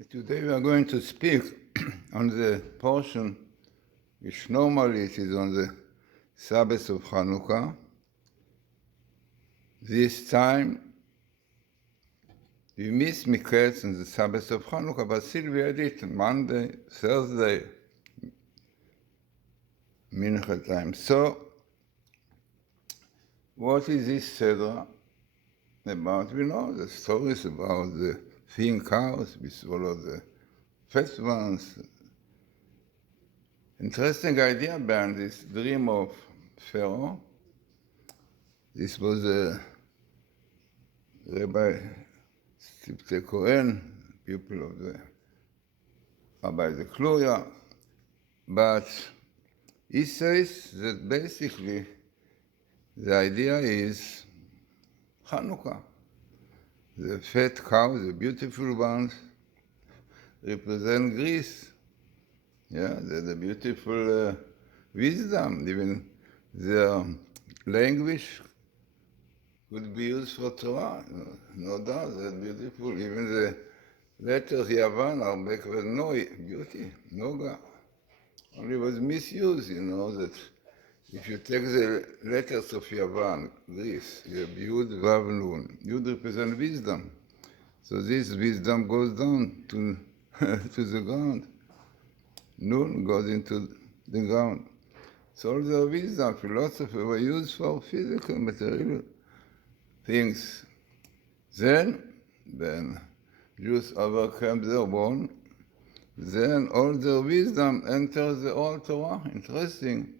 Today we are going to speak on the portion which normally it is on the Sabbath of Chanukah. This time we missed Miketz on the Sabbath of Chanukah, but still we had it Monday, Thursday, Mincha time. So, what is this Seder about? We know the stories about the thin cows, we swallow the fat ones. Interesting idea behind this dream of Pharaoh. This was a Rabbi Sipte Cohen, pupil of the Rabbi the Kluya, but he says that basically the idea is Chanukah. The fat cows, the beautiful ones, represent Greece. Yeah, the beautiful wisdom, even their language could be used for Torah, no doubt, they're beautiful. Even the letters Yavan are back with no beauty, Noga. Only was misused, that if you take the letters of Yavan, Greece, you have Yud, Vav, Nun. Yud represents wisdom. So this wisdom goes down to, to the ground. Nun goes into the ground. So all the wisdom, philosophy were used for physical, material things. Then Jews overcame their bone. Then all their wisdom enters the old Torah. Interesting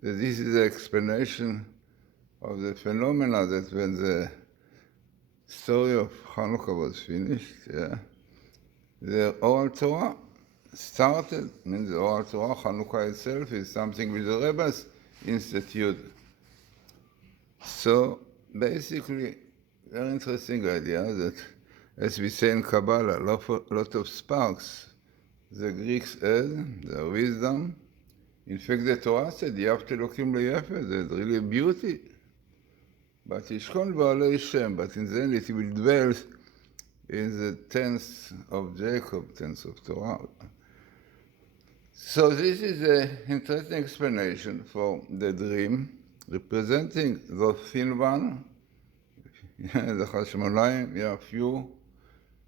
that this is the explanation of the phenomena that when the story of Chanukah was finished, the old Torah started. Means the old Torah, Chanukah itself, is something which the rabbis instituted. So basically, very interesting idea that, as we say in Kabbalah, lot of sparks the Greeks had, their wisdom. In fact, the Torah said, "Yavte Elokim leyafet," there's really beauty. But Yishkon ba'alei Shem, but in the end it will dwell in the tents of Jacob, tents of Torah. So this is an interesting explanation for the dream, representing the thin one, the Hashmonaim, few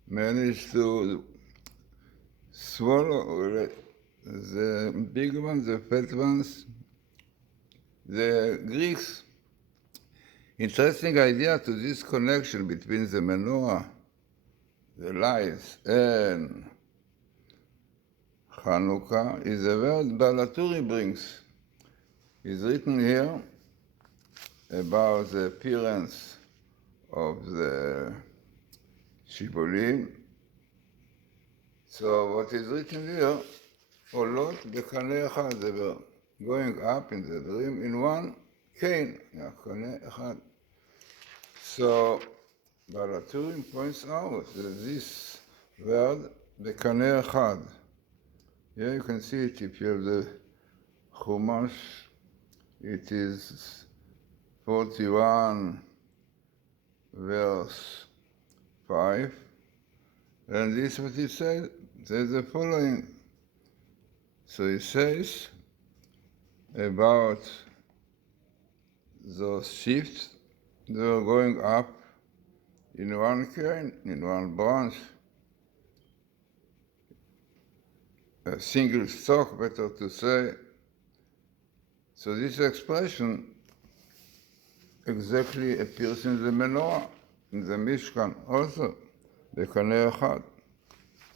managed to swallow the big ones, the fat ones, the Greeks. Interesting idea to this connection between the menorah, the lights, and Chanukah is a word Balaturi brings. It's written here about the appearance of the Shibolim. So what is written here, Olot b'kaneh echad, they were going up in the dream in one cane, kaneh echad. So Balaturi points out that this word, b'kaneh echad, here you can see it if you have the Chumash, it is 41 verse 5, and this is what he said. There's the following. So he says about those shifts, they were going up in one cane, in one branch, a single stalk, better to say. So this expression exactly appears in the menorah, in the Mishkan also, the Kaneh Echad.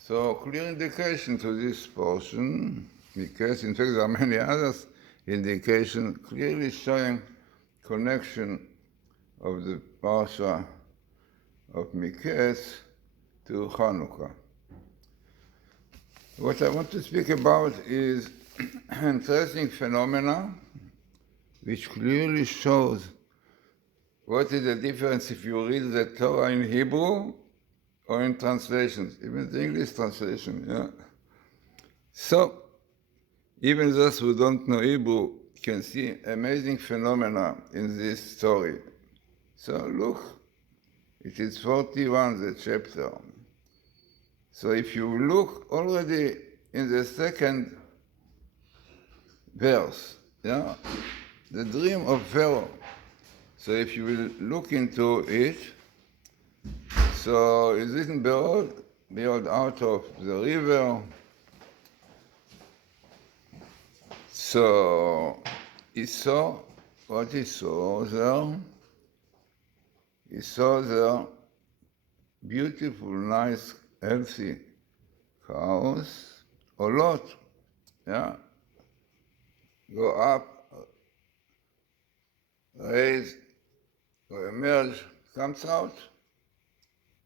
So clear indication to this portion, because in fact there are many others indications clearly showing connection of the Parsha of Miketz to Chanukah. What I want to speak about is an interesting phenomena which clearly shows what is the difference if you read the Torah in Hebrew or in translations, even the English translation, So, even those who don't know Hebrew can see amazing phenomena in this story. So look, it is 41, the chapter. So if you look already in the second verse, yeah, the dream of Pharaoh. So if you will look into it, so it's written, behold out of the river. So he saw what he saw there. He saw there beautiful, nice, healthy cows, a lot, yeah, go up, raise, or emerge, comes out,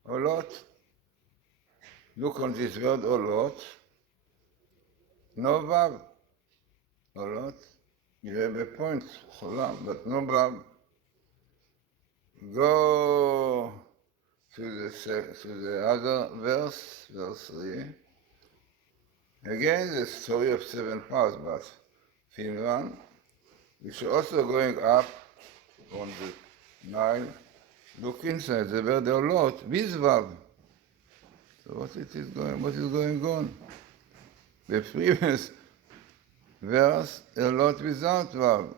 a lot. Look on this word, a lot. No verb, a lot. You have a point, but no verb. Go to the other verse, verse 3. Again, the story of 7 powers, but Finland, which are also going up on the Nile. Look inside the word a lot, with verb. So what is going on? The previous verse, a lot without verb,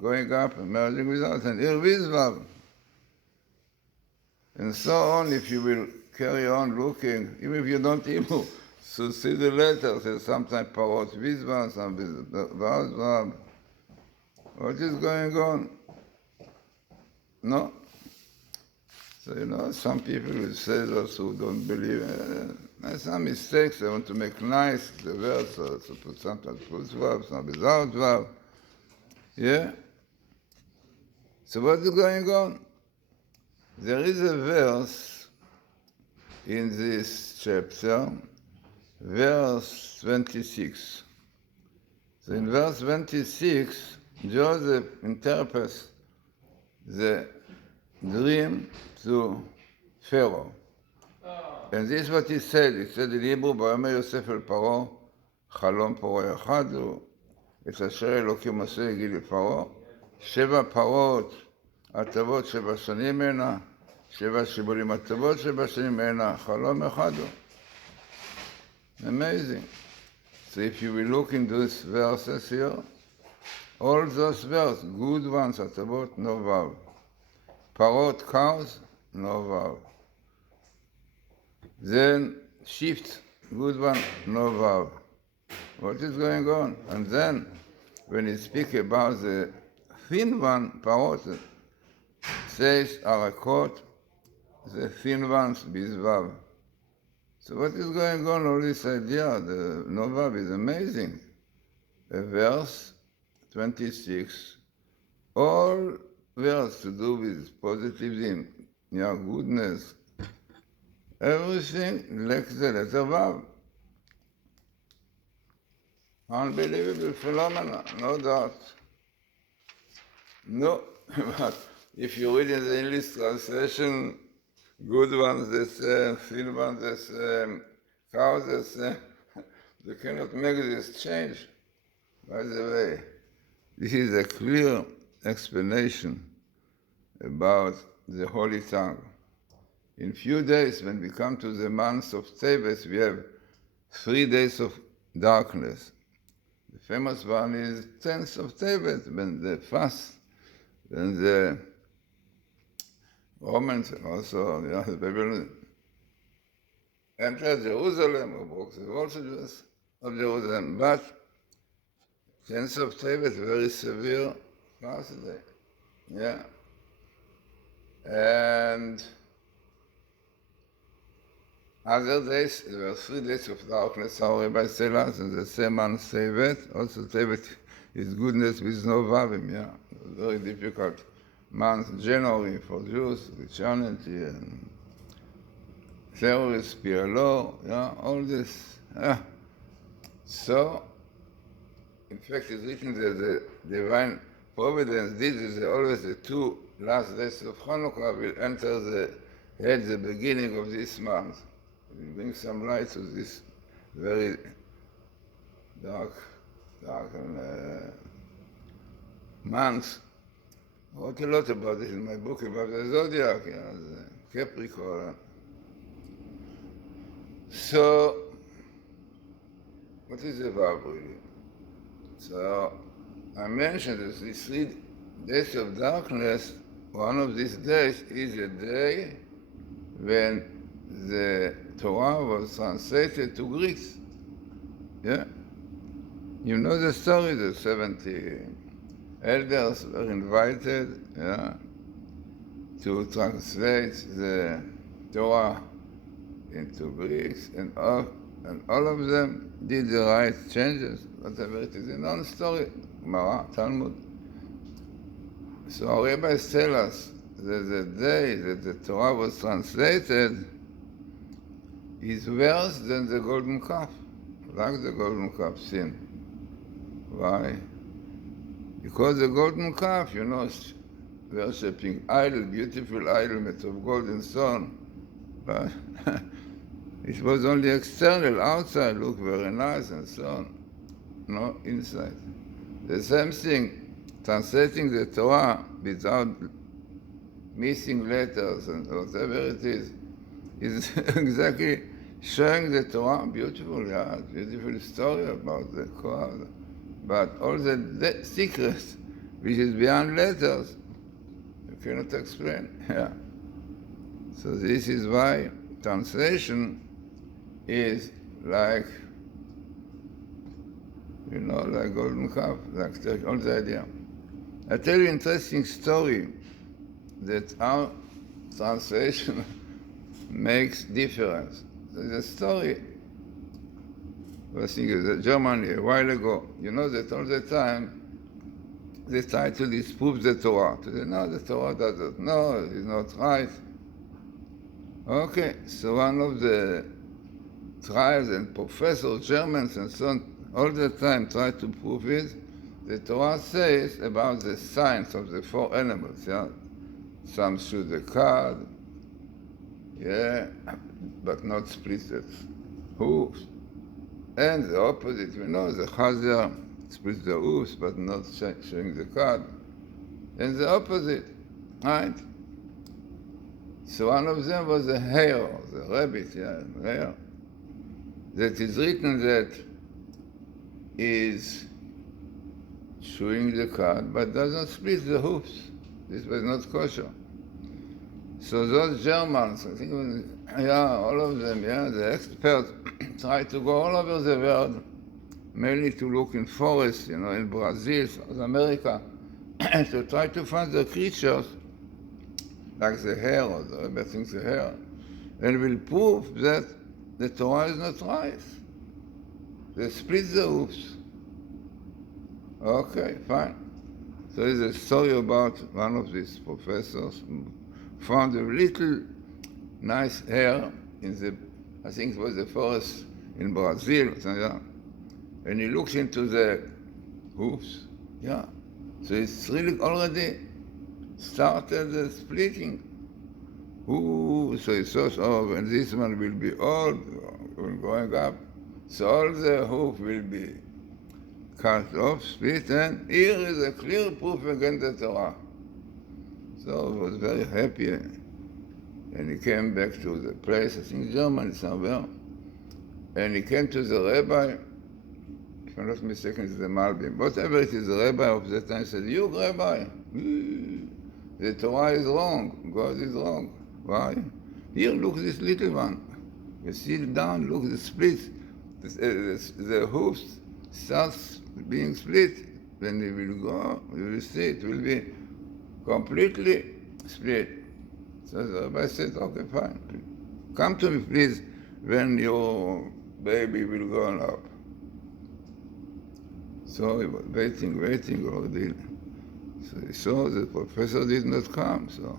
going up, emerging without, and here with verb. And so on, if you will carry on looking, even if you don't even so see the letters, there's sometimes parrot with verb, some without verb. What is going on? No? So, some people will say those who don't believe, some mistakes, they want to make nice the verse, so put sometimes with verb, some without verb. Yeah? So what is going on? There is a verse in this chapter, verse 26. So in verse 26, Joseph interprets the dream to Pharaoh. And this is what he said. He said in Hebrew, ויאמר יוסף אל פרעה, חלום פרעה אחד הוא, את אשר אלוקים עושה יגיד לפרעה, 7 פרות הטבות 7 שנים הנה, 7 שיבולים הטבות 7 שנים הנה, חלום אחד הוא. Amazing. So if you will look into these verses here, all those verses, good ones, הטבות, no verb. פרות, cows, no verb. Then shift, good one, no verb. What is going on? And then, when he speaks about the thin one, parot, says arakot, the thin ones with verb. So what is going on? All this idea, the no verb is amazing. Verse 26, all verse to do with positivism, goodness, everything lacks the letter verb. Unbelievable phenomena, no doubt. No, but if you read in the English translation, good ones the same, thin ones the same, cows the same, you cannot make this change. By the way, this is a clear explanation about the Holy Tongue. In few days, when we come to the month of Teves, we have 3 days of darkness. The famous one is 10th of Teves, when the fast, when the Romans also, the Babylon entered Jerusalem, or broke the walls of Jerusalem. But 10th of Teves, very severe fast day. Yeah. And other days, there were 3 days of darkness, our rabbis tell us, and the same month Tevet. Also Tevet is goodness with no vavim, yeah. Very difficult month, January for Jews, Christianity, and terrorists, PLO, yeah, all this. Yeah. So, in fact, it's written that the divine providence, this is always the 2 last days of Chanukah will enter at the beginning of this month. We bring some light to this very dark month. I wrote a lot about it in my book about the zodiac, the Capricorn. So, what is the verb really? So, I mentioned that these 3 days of darkness, one of these days is a day when the Torah was translated to Greek. Yeah? You know the story, the 70 elders were invited, yeah, to translate the Torah into Greek, and all of them did the right changes, whatever it is. A known story, Gemara, Talmud. So our rabbis tell us that the day that the Torah was translated is worse than the golden calf, like the golden calf sin. Why? Because the golden calf, you know, worshipping idol, beautiful idol made of gold and stone, but it was only external, outside, look very nice and so on, no inside. The same thing, translating the Torah without missing letters and whatever it is exactly showing the Torah beautiful, yeah, beautiful story about the Torah, but all the secrets which is beyond letters, you cannot explain, yeah. So this is why translation is like, you know, like golden calf, like all the idea. I tell you an interesting story that our translation makes difference. There's a story, I was thinking, Germany a while ago, you know that all the time the title is Prove the Torah. They say, no, the Torah doesn't, no, it's not right. Okay, so one of the trials and professors, Germans and so on, all the time try to prove it. The Torah says about the signs of the 4 animals, yeah? Some shoot the card, yeah, but not split the hoofs. And the opposite, we know, the chazer splits the hoofs, but not showing the card. And the opposite, right? So one of them was a hare, the rabbit, yeah, hare. That is written that is chewing the cud, but doesn't split the hoofs. This was not kosher. So those Germans, I think, yeah, all of them, yeah, the experts tried to go all over the world, mainly to look in forests, you know, in Brazil, South America, and to try to find the creatures, like the hare, or the rabbit thinks the hare, and will prove that the Torah is not right. They split the hoofs. Okay, fine. So there's a story about one of these professors who found a little nice hare in the, I think it was the forest in Brazil, yeah. And he looks into the hoofs, yeah. So it's really already started the splitting. Ooh, so he thought, oh, when this one will be old, going up, so all the hoof will be cut off, split, and here is a clear proof against the Torah. So he was very happy, and he came back to the place, I think Germany somewhere, and he came to the rabbi, if I'm not mistaken, it's the Malbim, whatever it is, the rabbi of that time said, you rabbi, the Torah is wrong, God is wrong. Why? Here, look, this little one. You see it down, look, the split. The hoofs starts being split. When it will go, you will see it will be completely split. So the rabbi said, okay, fine. Come to me, please, when your baby will go up. So he was waiting already. So he saw the professor did not come, so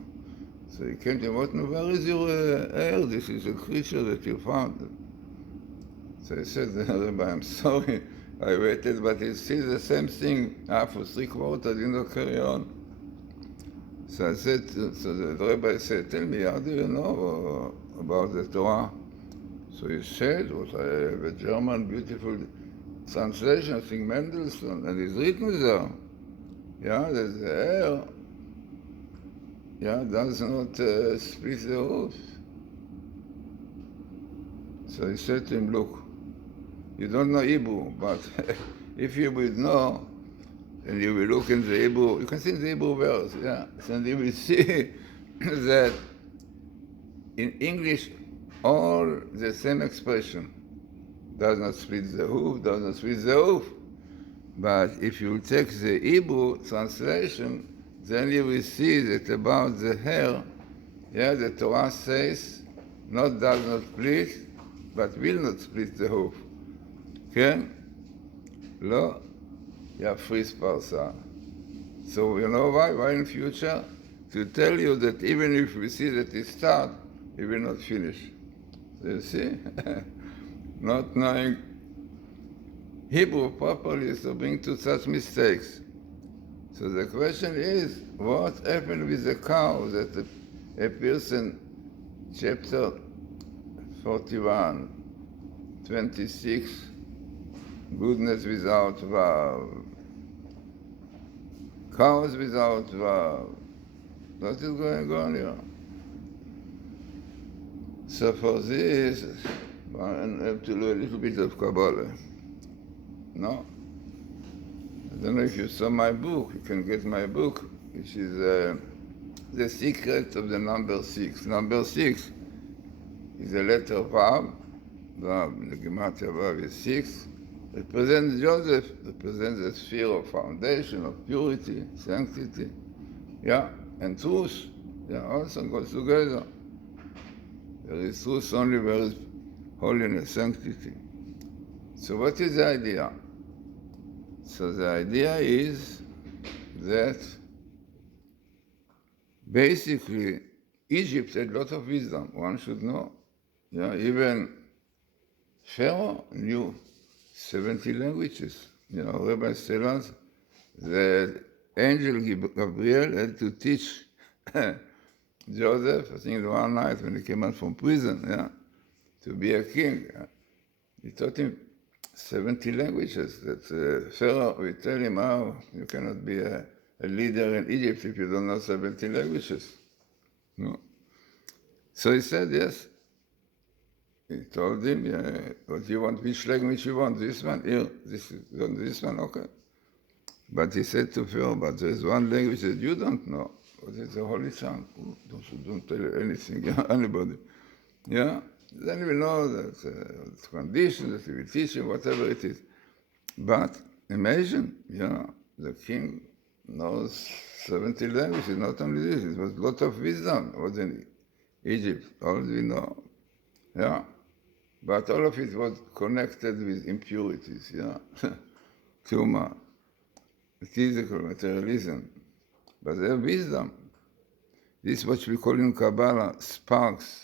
he came to him, what, where is your hair? This is a creature that you found. So he said, Rabbi, I'm sorry, I waited, but he sees the same thing for 3/4, did not carry on. So I said, so the Rabbi said, tell me, how do you know about the Torah? So he said, I have a German beautiful translation, I think Mendelssohn, and it's written there. Yeah, there's the hair. Yeah, does not split the hoofs. So he said to him, look, you don't know Hebrew, but if you would know, and you will look in the Hebrew, you can see in the Hebrew verse, yeah, and you will see that in English, all the same expression does not split the hoof, does not split the hoof. But if you take the Hebrew translation, then you will see that about the hair, yeah, the Torah says, not does not split, but will not split the hoof. כן? לא יפריס פרסה. So you know why? Why in future? To tell you that even if we see that it start, it will not finish. So you see? Not knowing Hebrew properly is to bring to such mistakes. So the question is, what happened with the cow that appears in chapter 41, 26, goodness without vow, cows without vow. What is going on here? So for this, I have to do a little bit of Kabbalah. No? I don't know if you saw my book. You can get my book, which is The Secret of the Number 6. Number 6 is a letter Vav. Vav, the Gematria Vav is 6. Represents Joseph, represents the sphere of foundation, of purity, sanctity, yeah, and truth. Yeah, also goes together. There is truth only where is holiness, sanctity. So what is the idea? So the idea is that basically Egypt had a lot of wisdom, one should know. Yeah, even Pharaoh knew 70 languages. You know, Rabbi says the angel Gabriel had to teach Joseph, I think one night when he came out from prison, yeah, to be a king. Yeah. He taught him 70 languages that Pharaoh will tell him, how you cannot be a leader in Egypt if you don't know 70 languages. No. So he said, yes. He told him, yeah, what you want, which language you want, this one, here, this one, okay. But he said to Pharaoh, but there's one language that you don't know. What is the Holy Tongue? Oh, don't tell anything, anybody. Yeah? Then he will know that it's condition, that he will teach him, whatever it is. But imagine, the king knows 70 languages, not only this, it was a lot of wisdom was in Egypt, all we know. Yeah? But all of it was connected with impurities, Tumah, physical materialism. But their wisdom, this is what we call in Kabbalah sparks,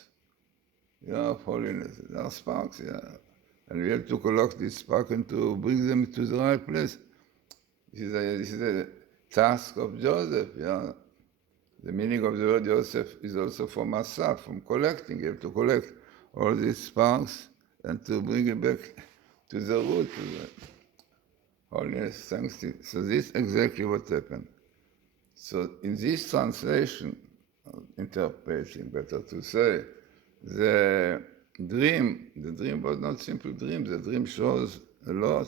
of holiness. They are sparks, And we have to collect this spark and to bring them to the right place. This is a task of Joseph, The meaning of the word Joseph is also from Asaf, from collecting. You have to collect all these sparks and to bring it back to the root, to the holiness, sanctity. So this is exactly what happened. So in this translation, interpreting, better to say, the dream was not simple dream. The dream shows a lot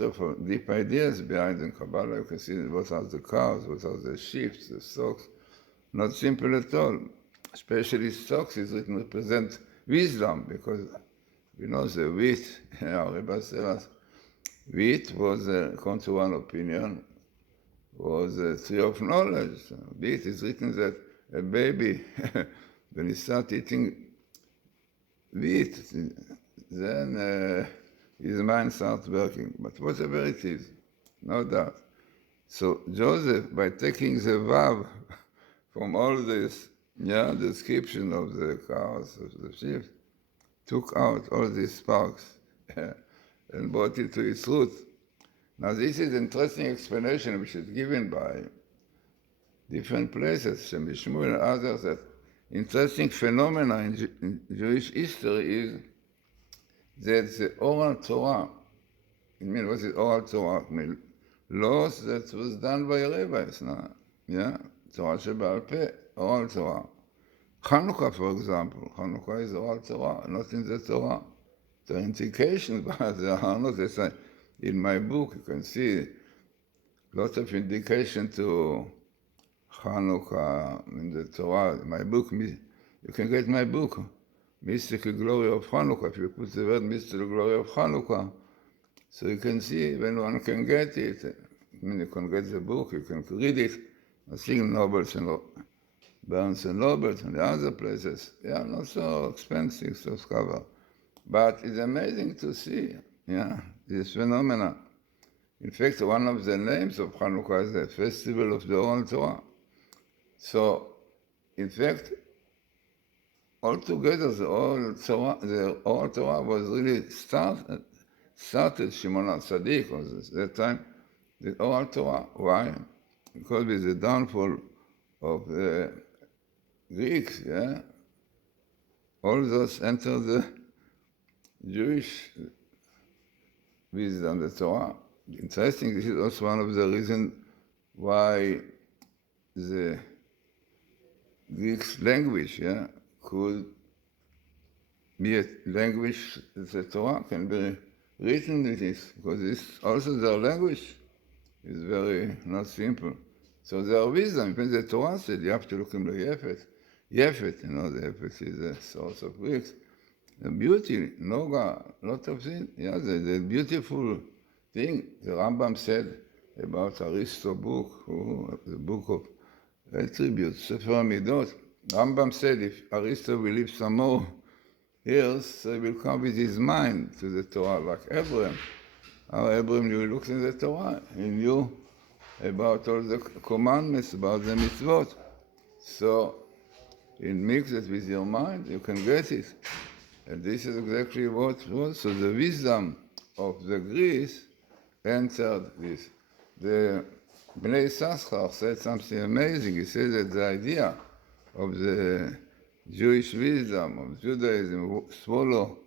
of deep ideas behind in Kabbalah. You can see what are the cows, what are the sheep, the stocks. Not simple at all. Especially stocks is written represent wisdom, because we know the wheat, Rebbe tells us, wheat was, according to one opinion, was a tree of knowledge. Wheat is written that a baby, when he starts eating wheat, then his mind starts working. But whatever it is, no doubt. So Joseph, by taking the vav from all this, description of the cows, of the sheep, took out all these sparks and brought it to its root. Now this is an interesting explanation which is given by different places, Shemishmu and others, that interesting phenomena in Jewish history is that the oral Torah, what is oral Torah? Laws that was done by rabbis, Torah Sheba'al Peh, oral Torah. Chanukah, for example. Chanukah is all Torah, not in the Torah. There are indications, but there are not. In my book, you can see lots of indication to Chanukah in the Torah. My book, you can get my book, Mystical Glory of Chanukah. If you put the word Mystical Glory of Chanukah, so you can see when one can get it. I mean, you can get the book, you can read it. I think Nobles and Barnes and Nobles and the other places, they are not so expensive to discover. But it's amazing to see, this phenomena. In fact, one of the names of Chanukah is the Festival of the Oral Torah. So, in fact, altogether, the Oral Torah was really started Shimon HaTzadik, was at that time, the Oral Torah. Why? Because with the downfall of the Greeks, all those entered the Jewish wisdom, the Torah. Interesting, this is also one of the reasons why the Greek language could be a language, the Torah can be written with this, because this also their language is very not simple. So their wisdom, even the Torah said, you have to look in the Yefet. Yefet, the Yefet is the source of Greeks. The beauty, Noga, lot of things. The beautiful thing the Rambam said about Aristotle's book, the book of attributes, Sefer Midot. Rambam said if Aristotle will live some more years, so he will come with his mind to the Torah, like Abraham. How Abraham looked in the Torah, he knew about all the commandments, about the mitzvot. So, in mix it with your mind, you can get it. And this is exactly what was. So the wisdom of the Greeks entered this. The Bnei Yissaschar said something amazing. He said that the idea of the Jewish wisdom, of Judaism, swallow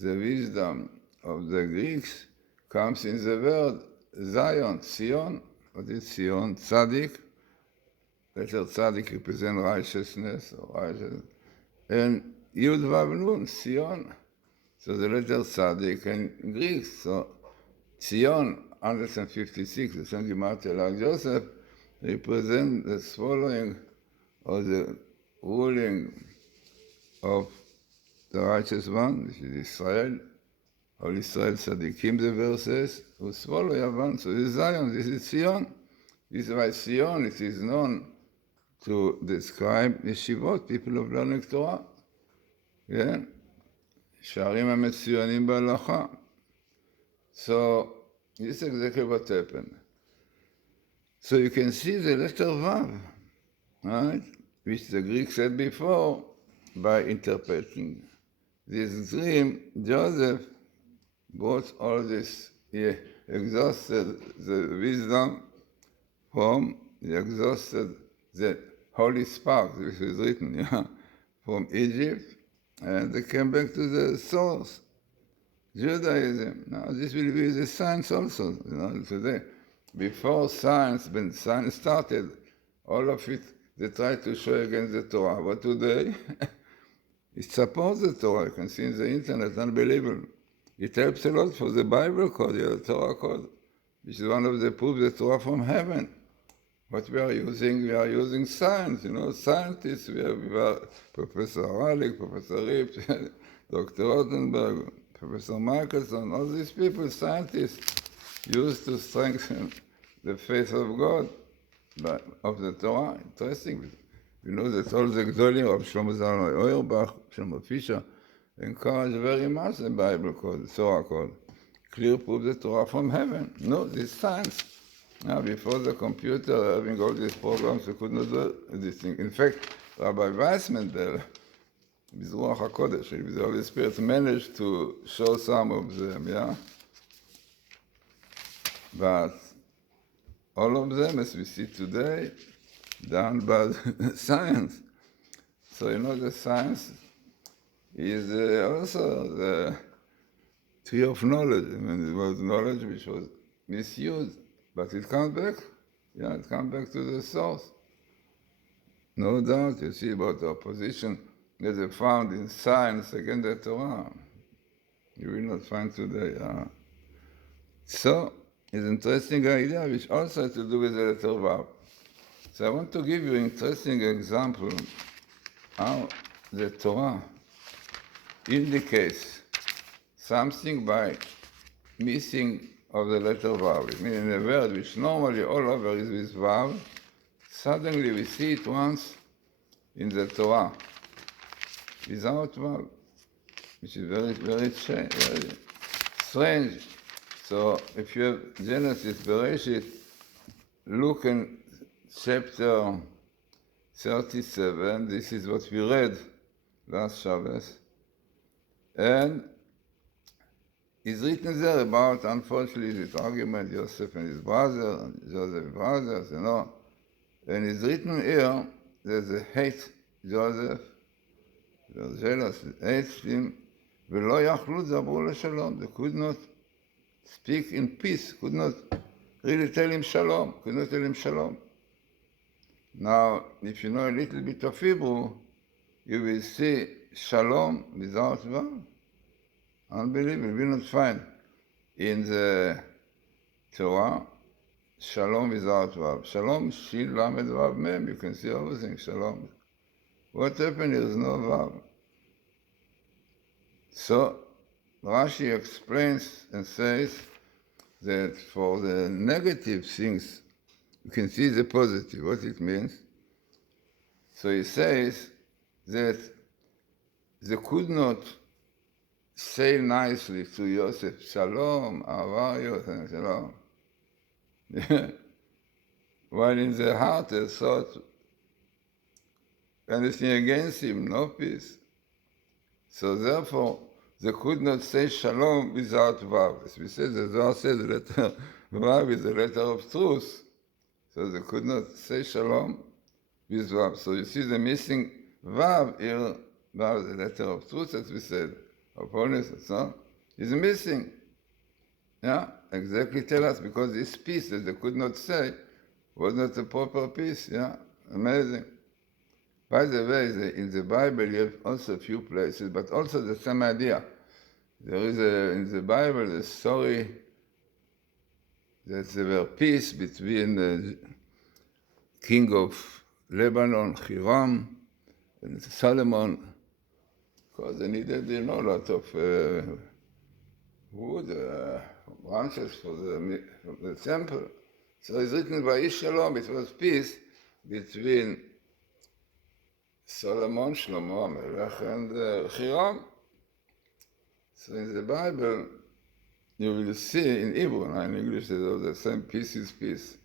the wisdom of the Greeks, comes in the word Zion, Sion. What is Sion? Tzaddik. Letter Tzaddik represents righteousness, and Yud Vav Nun, Sion. So the letter Tzaddik in Greek. So Sion, 156, the Chanukah Matityahu Glazerson, represent the swallowing or the ruling of the righteous one, which is Israel. All Israel Tzaddikim, the verse says, who swallow Yavan. So this is Zion, this is Sion. This is why Sion, it is known to describe yeshivot, people of learning Torah. שערים המצוינים בהלכה. So, this is exactly what happened. So you can see the letter Vav, right? Which the Greeks said before, by interpreting this dream, Joseph brought all this, he exhausted the wisdom he exhausted the holy spark, which is written, from Egypt, and they came back to the source, Judaism. Now, this will be the science also, today. Before science, when science started, all of it, they tried to show against the Torah. But today, it supports the Torah. You can see in the internet, unbelievable. It helps a lot for the Bible code, the Torah code, which is one of the proofs the Torah from heaven. What we are using science, scientists. We have Professor Ralik, Professor Rips, Dr. Rothenberg, Professor Michelson, all these people, scientists, used to strengthen the faith of God, of the Torah. Interesting. You know that all the Gdolim of Shlomo Zalman Auerbach, Shlomo Fisher, encourage very much the Bible code, the Torah code. Clear proof the Torah from heaven. No, this science. Now, before the computer having all these programs, we could not do this thing. In fact, Rabbi Weissman, with Ruach HaKodesh, with the Holy Spirit, managed to show some of them, But all of them, as we see today, done by science. So, the science is also the tree of knowledge. I mean, it was knowledge which was misused. But it comes back, it comes back to the source. No doubt, you see about the opposition that they found in science against the Torah. You will not find today. So, it's an interesting idea which also has to do with the letter Vav. So I want to give you an interesting example how the Torah indicates something by missing of the letter Vav. Meaning a word which normally all over is with Vav, suddenly we see it once in the Torah without Vav, which is very, very strange. So if you have Genesis, Bereshit, look in chapter 37, this is what we read last Shabbos, and it's written there about, unfortunately, this argument, Joseph and his brother, Joseph's brothers, and it's written here that they hate Joseph, they're jealous, they hate him, ולא יכלו לדברו לשלום, they could not speak in peace, could not really tell him shalom, could not tell him shalom. Now, if you know a little bit of Hebrew, you will see shalom without Vav. Unbelievable. You will not find in the Torah shalom without Vav. Shalom, Shin, Lamed, Vav, Mem. You can see everything, shalom. What happened? There is no Vav. So, Rashi explains and says that for the negative things, you can see the positive, what it means. So he says that they could not say nicely to Yosef, Shalom, how are you? Shalom. While in their heart they thought anything against him, no peace. So therefore, they could not say Shalom without Vav. As we said, the Zohar says the letter Vav is the letter of truth. So they could not say Shalom with Vav. So you see the missing Vav here, Vav, the letter of truth, as we said, of holiness, so is missing. Yeah, exactly tell us, because this peace that they could not say was not a proper peace. Yeah, amazing. By the way, in the Bible you have also a few places, but also the same idea. There is in the Bible the story that there were peace between the king of Lebanon, Hiram, and Solomon, because they needed, a lot of wood, branches for the temple. So it's written by Shalom, it was peace between Solomon, Shlomo, Melech, and Hiram. So in the Bible, you will see in Hebrew, in English, the same peace is peace.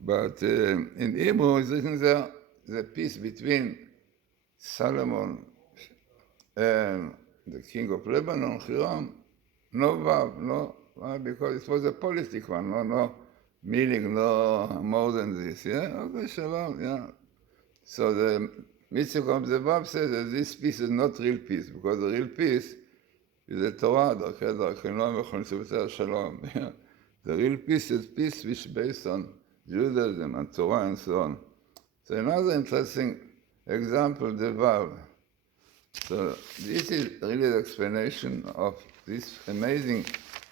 But in Hebrew, it's written there, the peace between Solomon and the king of Lebanon, Hiram, no Vav, no, because it was a politic one, no meaning, no more than this, yeah? Okay, Shalom, yeah. So the Mitzvah of the Vav says that this peace is not real peace, because the real peace is the Torah, Shalom. The real peace is peace which is based on Judaism and Torah and so on. So another interesting example, the Vav. So this is really the explanation of this amazing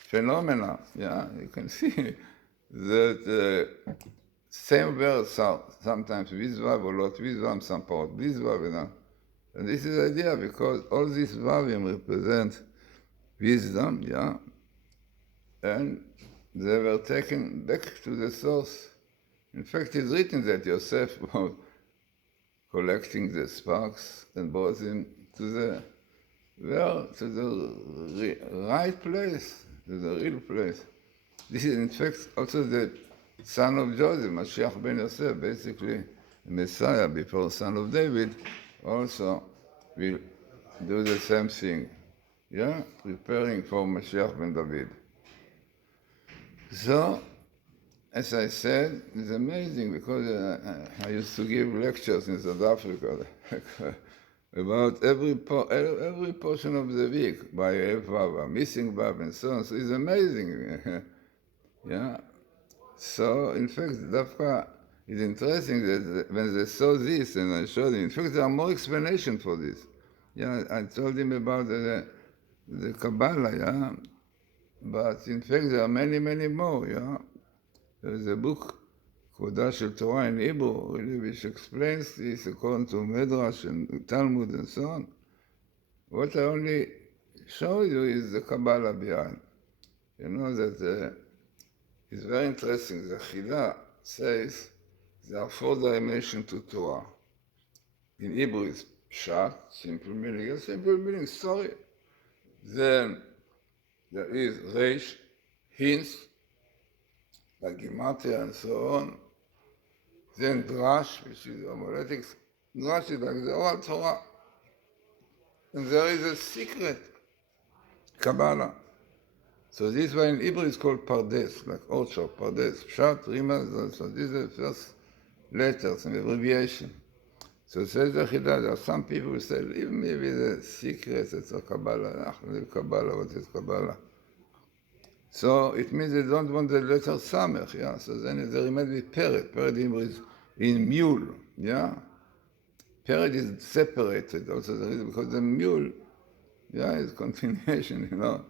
phenomena. Yeah, you can see that same words are sometimes with Vav or not with Vav, some part with Vav, And this is the idea, because all these Vavim represent wisdom, yeah, and they were taken back to the source. In fact, it's written that Yosef was collecting the sparks and brought them to the right place, to the real place. This is, in fact, also the son of Joseph, Mashiach ben Yosef, basically the Messiah before son of David, also will do the same thing. Yeah, preparing for Mashiach ben David. So, as I said, it's amazing, because I used to give lectures in South Africa about every portion of the week by a Vav, missing Vav, and so on. So it's amazing. Yeah. So, in fact, Dafka is interesting that when they saw this, and I showed them, in fact, there are more explanations for this. Yeah, I told him about the Kabbalah, yeah. But in fact, there are many, many more, yeah. There's a book, Kodah Shel Torah in Hebrew, really, which explains this according to Midrash and Talmud and so on. What I only show you is the Kabbalah behind. You know that it's very interesting. The Chila says there are 4 dimensions to Torah. In Hebrew, it's pshat, simple meaning. A simple meaning, story. Then there is reish, hints, like gematria and so on. Then drash, which is homiletics. Drash is like the whole Torah. And there is a secret, Kabbalah. So this one in Hebrew is called Pardes, like Ocho, Pardes, Pshat, Rimaz. So these are the first letters and abbreviation. So says the Chida, there are some people who say, leave me with the secrets, it's a Kabbalah. Leave Kabbalah, what is Kabbalah? So it means they don't want the letter Samech, yeah? So then they remain with Peret. Peret in Hebrew is in mule, yeah? Peret is separated also, there is, because the mule, yeah, is continuation, you know?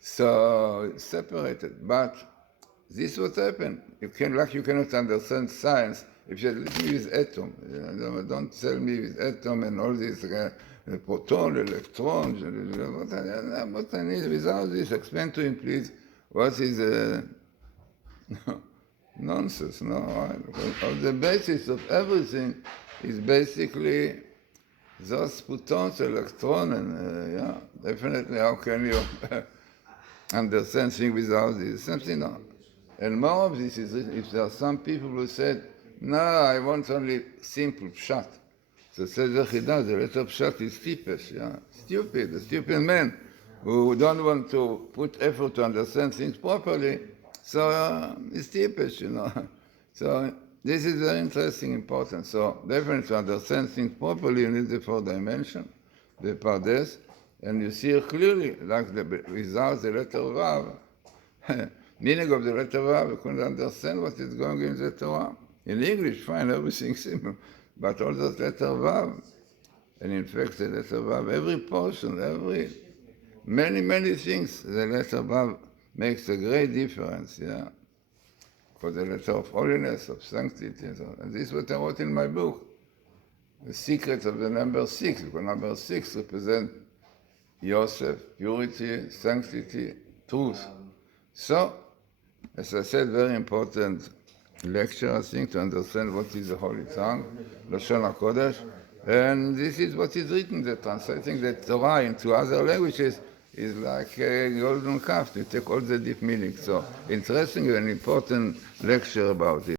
So it's separated, but this is what happened. You cannot understand science if you let me with atom. You know, don't tell me with atom and all this proton, electron. What I need without this, explain to him, please, what is nonsense. No, right? The basis of everything is basically those photons, electron, and yeah, definitely. How can you understand things without this? Something no. And more of this is if there are some people who said, no, I want only simple pshat. So says the Chida, the letter pshat is tipesh, yeah? Stupid, a stupid man who don't want to put effort to understand things properly, so it's tipesh, you know. So this is very interesting, important. So definitely to understand things properly, you need the 4 dimension, the pardes, and you see it clearly, like without the letter Vav, meaning of the letter Vav, you couldn't understand what is going in the Torah. In English, fine, everything simple, but all those letter Vav, and in fact the letter Vav, every portion, many things, the letter Vav makes a great difference, yeah, for the letter of holiness, of sanctity, and this is what I wrote in my book, the secret of the number 6, because number 6 represents Yosef, purity, sanctity, truth. So, as I said, very important lecture, I think, to understand what is the Holy Tongue, Lashon HaKodesh, and this is what is written, the translating the Torah into other languages is like a golden calf, you take all the deep meanings. So, interesting and important lecture about it.